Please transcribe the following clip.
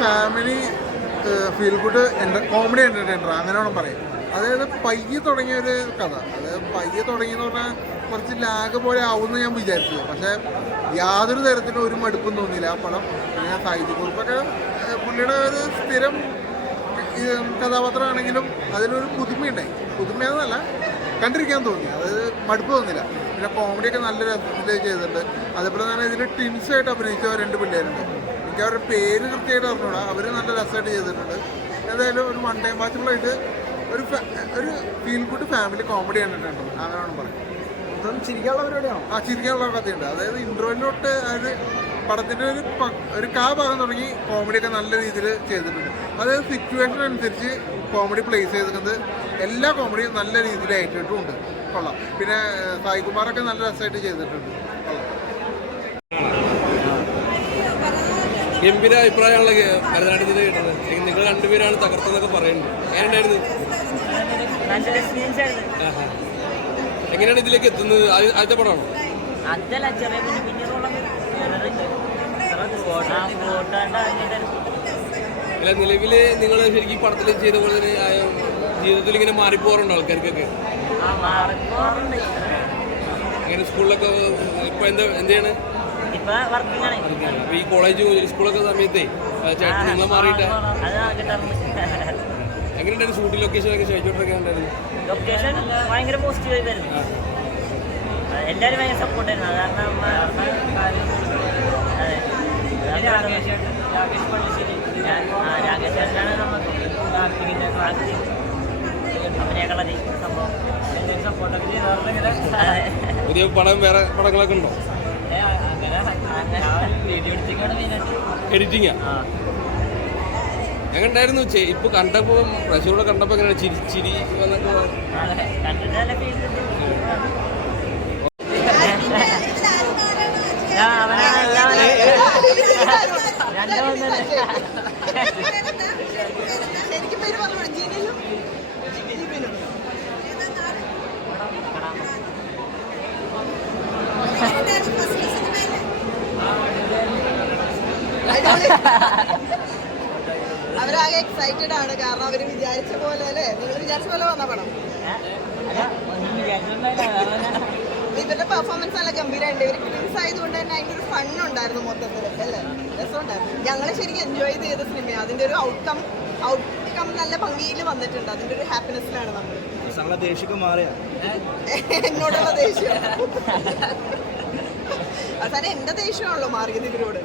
Family feel good comedy entertainer അങ്ങനെ വേണം പറയും. അതായത് പയ്യെ തുടങ്ങിയ ഒരു കഥ. അതായത് പയ്യെ തുടങ്ങിയെന്ന് പറഞ്ഞാൽ കുറച്ച് ലാഗ് പോലെ ആവുമെന്ന് ഞാൻ വിചാരിച്ചു. പക്ഷേ യാതൊരു തരത്തിലും ഒരു മടുപ്പും തോന്നിയില്ല ആ പടം. പിന്നെ സൈജു കുറുപ്പൊക്കെ പുള്ളിയുടെ ഒരു സ്ഥിരം കഥാപാത്രമാണെങ്കിലും അതിലൊരു പുതുമയുണ്ടായി. പുതുമയെന്നല്ല, കണ്ടിരിക്കാൻ തോന്നി. അതായത് മടുപ്പ് തോന്നില്ല. പിന്നെ കോമഡിയൊക്കെ നല്ല രസത്തിൽ ചെയ്തിട്ടുണ്ട്. അതേപോലെ തന്നെ ഇതിൽ ടിൻസായിട്ട് അഭിനയിച്ച 2 പിള്ളേരുണ്ട്. എനിക്ക് അവരുടെ പേര് കൃത്യമായിട്ട് അറിഞ്ഞൂടാ. അവർ നല്ല രസമായിട്ട് ചെയ്തിട്ടുണ്ട്. ഏതായാലും ഒരു വൺ ടൈം വാച്ചബിളായിട്ട് ഒരു ഫീൽ ഗുഡ് ഫാമിലി കോമഡി കണ്ടിട്ടുണ്ട്. അങ്ങനെ വേണം പറയാം. ചിരിക്കാനുള്ള പരിപാടിയാണോ? ചിരിക്കാനുള്ള കഥയുണ്ട്. അതായത് ഇൻട്രോയിലോട്ട് അത് പടത്തിൻ്റെ ഒരു ഭാഗം തുടങ്ങി കോമഡിയൊക്കെ നല്ല രീതിയിൽ ചെയ്തിട്ടുണ്ട്. അതായത് സിറ്റുവേഷൻ അനുസരിച്ച് കോമഡി പ്ലേസ് ചെയ്തിട്ടുണ്ട്. എല്ലാ കോമഡിയും നല്ല രീതിയിൽ ആയിട്ടുണ്ട്. കൊള്ളാം. പിന്നെ സായികുമാറൊക്കെ നല്ല രസമായിട്ട് ചെയ്തിട്ടുണ്ട്. ഗംഭീര അഭിപ്രായമുള്ള ഭരതനാട്യത്തിൽ കേട്ടത്. നിങ്ങൾ 2 പേരാണ് തകർത്തെന്നൊക്കെ പറയുന്നത്. എങ്ങനെയുണ്ടായിരുന്നു? എങ്ങനെയാണ് ഇതിലേക്ക് എത്തുന്നത്? ആദ്യത്തെ പടമാണോ? അല്ല, നിലവില് നിങ്ങൾ ശരിക്കും പടത്തിൽ ചെയ്ത പോലെ തന്നെ ജീവിതത്തിൽ ഇങ്ങനെ മാറിപ്പോറുണ്ടോ ആൾക്കാർക്കൊക്കെ? ഇങ്ങനെ സ്കൂളിലൊക്കെ ഇപ്പൊ എന്താണ് ഈ കോളേജ് സ്കൂളൊക്കെ സമയത്തേ ചേട്ടൻ നിങ്ങളെ മാറിയിട്ട് എങ്ങനെയുണ്ടായിരുന്നു? ഷൂട്ടിംഗ് ലൊക്കേഷനൊക്കെ ചോദിച്ചോട്ടൊക്കെ ഉണ്ടായിരുന്നു? ലൊക്കേഷൻ ഭയങ്കര പോസിറ്റീവായിരുന്നു. എല്ലാവരും ഭയങ്കര സപ്പോർട്ടായിരുന്നു. രാകേഷാണ് നമുക്ക് അഭിനയകളെ സംഭവം സപ്പോർട്ടൊക്കെ ചെയ്തു. പുതിയ പടം വേറെ പടങ്ങളൊക്കെ ഉണ്ടോ? എഡിറ്റിംഗാ? എങ്ങനെ ഉണ്ടായിരുന്നു? ഇപ്പൊ കണ്ടപ്പോ പ്രഷറൂടെ കണ്ടപ്പോ എങ്ങനെയാണ് ചിരി വന്നൊക്കെ? അവരാകെ എക്സൈറ്റഡ് ആണ്. കാരണം അവര് വിചാരിച്ച പോലെ അല്ലേ? നിങ്ങൾ വിചാരിച്ച പോലെ വന്ന പടം. ഇവരുടെ പെർഫോമൻസ് നല്ല ഗംഭീരമുണ്ട്. ഇവർ ക്ലിൻസ് ആയതുകൊണ്ട് തന്നെ അതിൻ്റെ ഒരു ഫണ്ണുണ്ടായിരുന്നു മൊത്തത്തിലൊക്കെ അല്ലേ? രസമുണ്ടായിരുന്നു. ഞങ്ങൾ ശരിക്കും എൻജോയ് ചെയ്ത സിനിമയാണ്. അതിൻ്റെ ഒരു ഔട്ട്കം നല്ല ഭംഗിയിൽ വന്നിട്ടുണ്ട്. അതിൻ്റെ ഒരു ഹാപ്പിനെസ്സിലാണ് നമ്മൾ. ദേഷ്യമൊക്കെ മാറിയ എന്നോടുള്ള ദേഷ്യം അവസാനം എന്റെ ദേഷ്യമാണല്ലോ മാറിയത് ഇവരോട്.